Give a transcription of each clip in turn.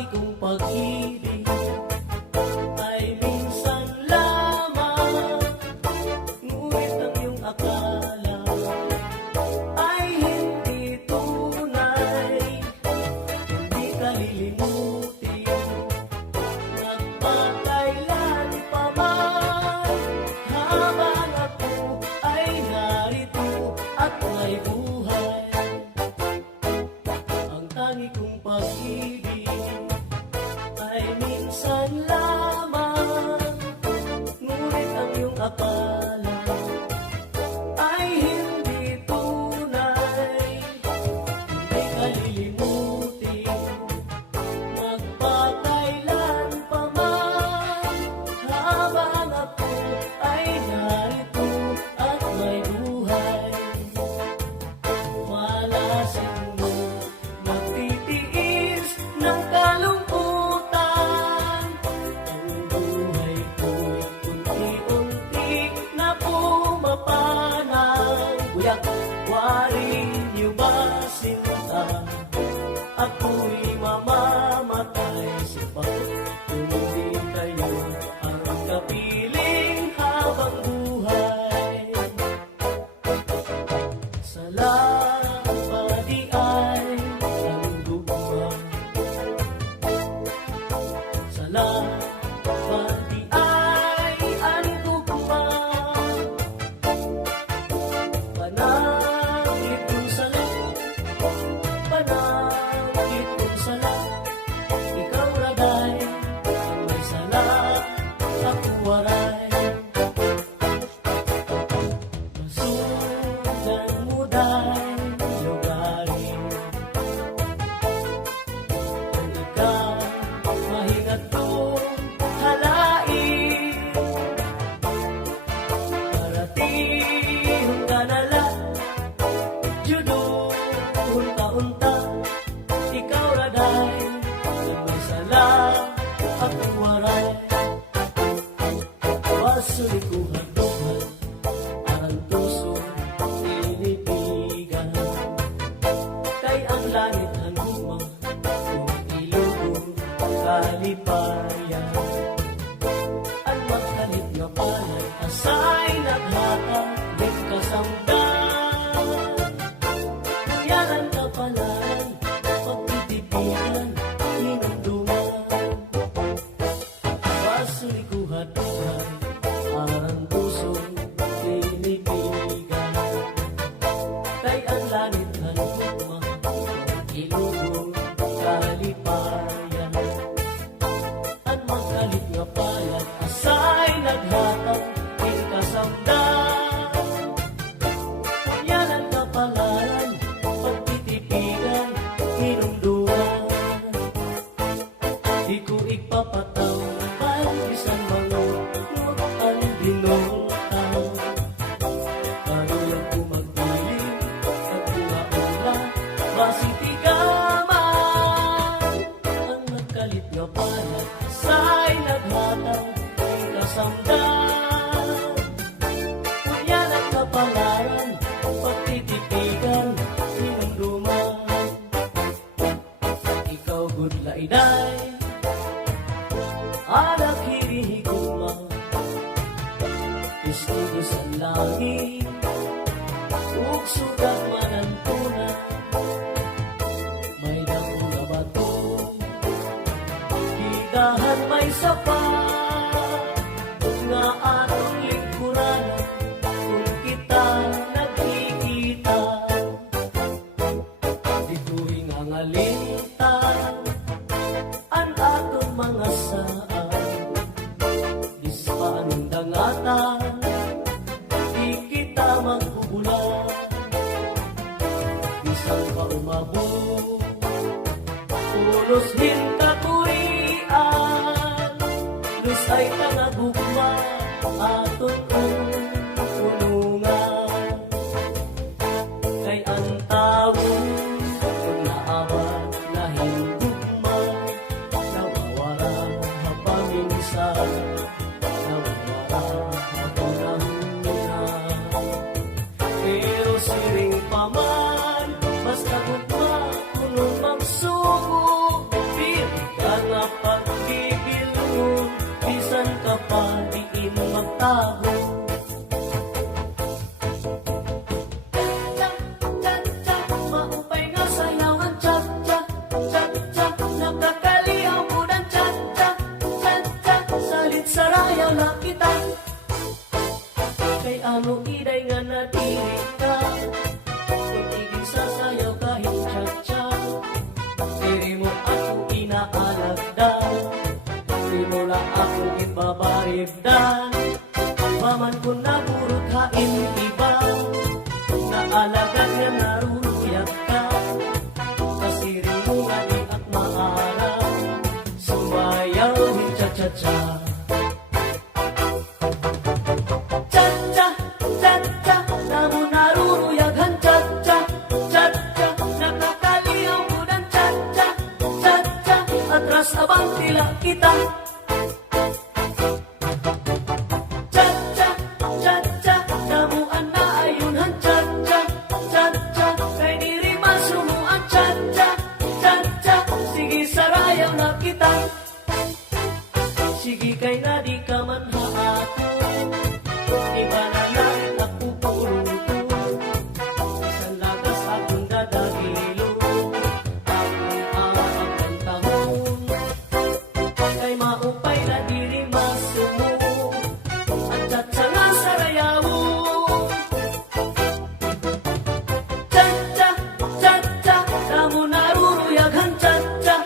tangi kong pag-ibig ay minsan lamang, ngunit ang iyong akala ay hindi tunay. Hindi ka lilimutin, magpakailan pa man, habang ako ay narito at may buhay. Ang tangi kong pag-ibig ay minsan lamang, ngunit ang iyong akala ay hindi tunay. Hindi ka lilimutin, magpakailan pa man, habang ako ay narito at may buhay. Malasin mo, nagtitiis ng kalungkutan. Ang buhay ko'y unti-unti na pumapanang. Buyak, wari niyo ba sinta? Ako'y mamamatay sa kung hindi kayo ang kapiling habang buhay. Salamat di ay ang dugma. Salamat di ay ang dugma. Panangit kong sala, panangit kong sala. Ikaw raday, ang may sala, ako waray. Masundan mo dahil lugarin, kung ikaw mahingat kong halain. Parating ka nala, judoon kaunta. Ikaw raday, ang may sala, ako waray. Wasulikuhan duhan, ang puso tinipigan. Kay ang langit hanumang, kung ilugong kalipayan. Ang magkalit nga palay, asay naghatang, may kasamdan. Yaran ka palan, pagtitipigan, hinunduman. Wasulikuhan duhan, ang puso tinipigan. Kay ang langit hanumang, ilugong kalipayan. Ang magkalit nga payan, asay naghatang, may kasamdan. Yaran ka palaran, pagtitipigan, hinunduan. Di ko ipapataw, pag-isan mga ang binutang. Karoon ko magpiling, at buha-ula, masitigaman. Ang nagkalit nga palat, asay naghatang, may kasamdan. Kunyanan kapalaran, pagtitipigan, hinunduman. Ikaw gudla iday, anak hirihiguma. Istigo sa langit, ug sugat manantuna. May dako nga bato, higahan may sapa, nga atong lingkuran kung kita nagkikita. Dito'y ngangalintang ang atong mga saan, ispan dangatan, di kita magbubulan. Bisan pa umabot, ulushin katurian, lusay ka nga gugma, aton unungan. Kay ang tawon, kung naawat na hingugma, nawawara hapaminsan, nawawara hapanahuna. Pero siring paman, basta gugma, kuno magsugo, pilikan mabaribdan. Maman ko na burot hain iba, naalagad nga naruruyag ka. Kasiring mo nga di at maaraw, sumayaw ni cha-cha-cha. Cha-cha, cha-cha, namo naruruyaghan cha-cha, cha-cha, nakakaliyaw mo ng cha-cha, cha-cha, atras abang tila kita. Sige kay na di ka man haako, iba na lang ako puruto. Sa lagas akong dadagilo, akong ang tahon. Kay maupay na diri masumo, at tsatsa nga sarayawo. Tsatsa, tsatsa, namo naruruyaghan tsatsa,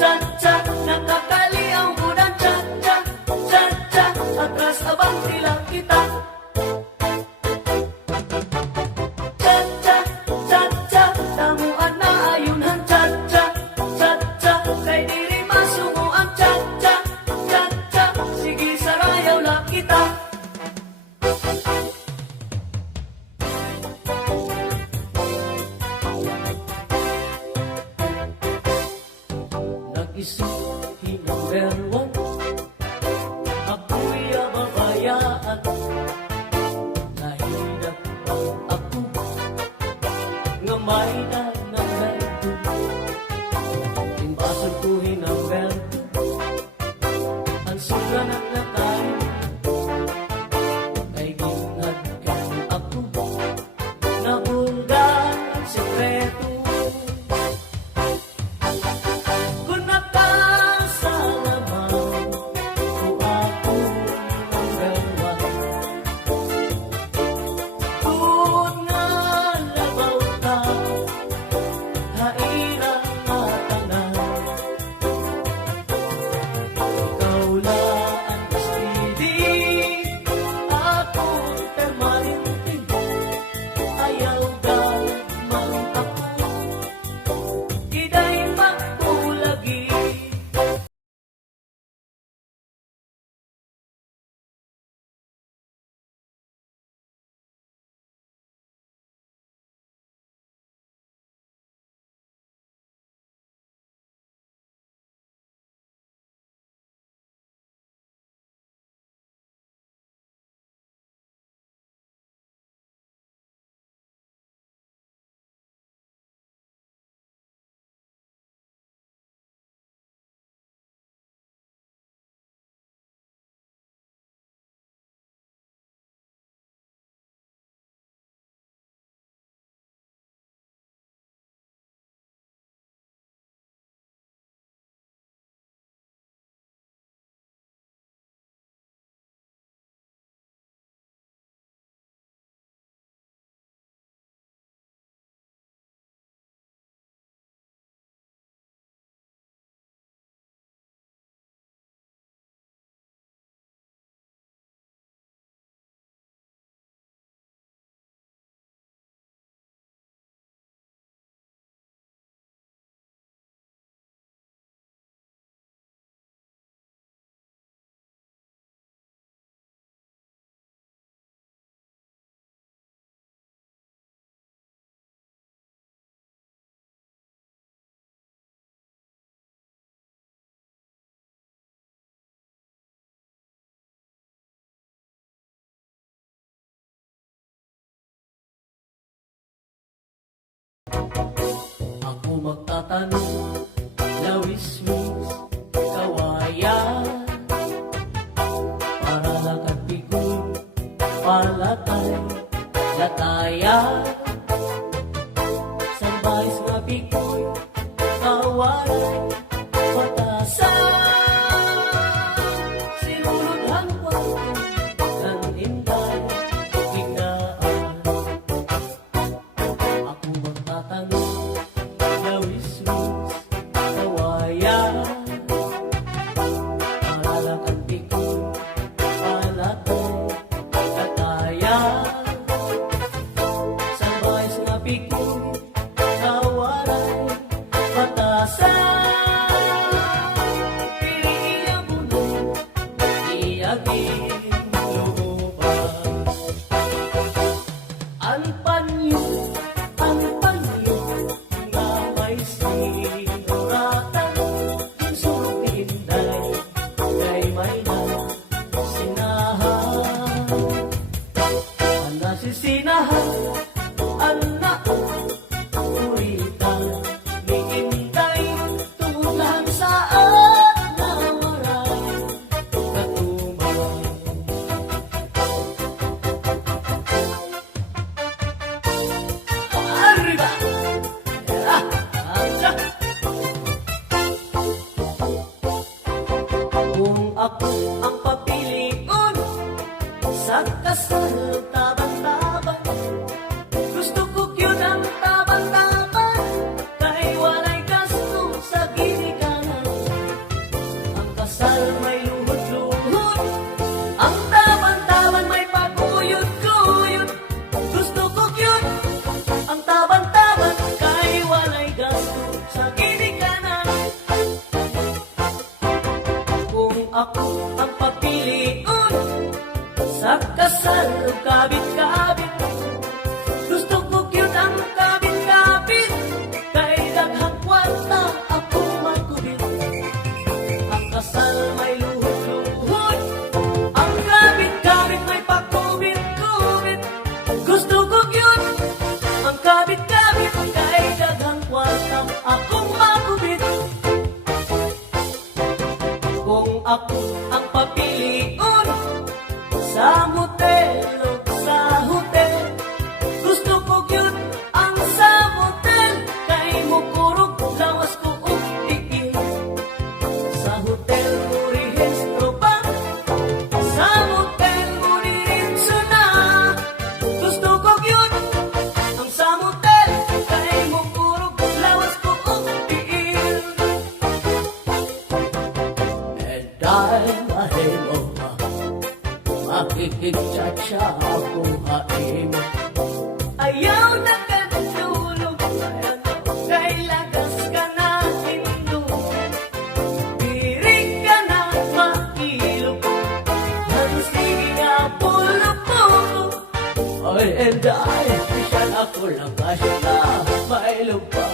tsatsa, nakakaliyaw mo ng tsatsa, tsatsa, atras abang tila kita. Tsatsa, tsatsa, tamuan na ayunhan tsatsa, tsatsa, kay diri masumo ang tsatsa, tsatsa, sige sarayaw lang kita. Nag-isip hinamberwan, ako'y ababayaan. Nahidag ang ako, nga may nananaydo. Timbasan ko hinamberto, ang sura ng nakain. Kay ginagkan ako, nabulga ang sekreto. Kung nakasalaman ko ako ng dalawa, kung nalabaw ka, hairang matanan. Ikaw lang pastili, akong permanente. Ayaw gamang ako, iday magpulagi. Ako magtatanong, lawismis, kawayan, para lakad-pigoy, palatay, latayan. Sambais nga pigoy, kawalan, patasan. Sinuludhan ko ng inday, biglaan. Ako magtatanong, lawismis, kawayan, ako ang papiliin sa kasal taban-taban, gusto ko yun ang taban-taban, kay walay gasto sa ginikanan. Ang kasal may luhod-luhod, ang taban-taban may paguyod-guyod. Gusto ko yun ang taban-taban, kay walay gasto sa ginikanan. Kung ako ang papiliin sa kasal kabit-kabit, gusto ko yun ang kabit-kabit, kay daghang kwarta ako magkubit. Ang kasal may luhod-luhod, ang kabit-kabit may pakubit-kubit. Gusto ko yun ang kabit-kabit, kay daghang kwarta akong magkubit. Kung ako ang papiliin sa motel o sa hotel, gusto ko yun ang sa motel, kay mukurog lawas ko tiil. Sa hotel mo rehistro pa, sa motel mo ririnso na. Gusto ko yun ang sa motel, kay mukurog lawas ko tiil. And I'm ahead of makikigtsatsa akong haim. Ayaw na ka natulog, kay lagas ka na indog. Dirig ka na mailog, hansige nga pulo-pulo. And I, bisan ako lang kasi na mailog pa.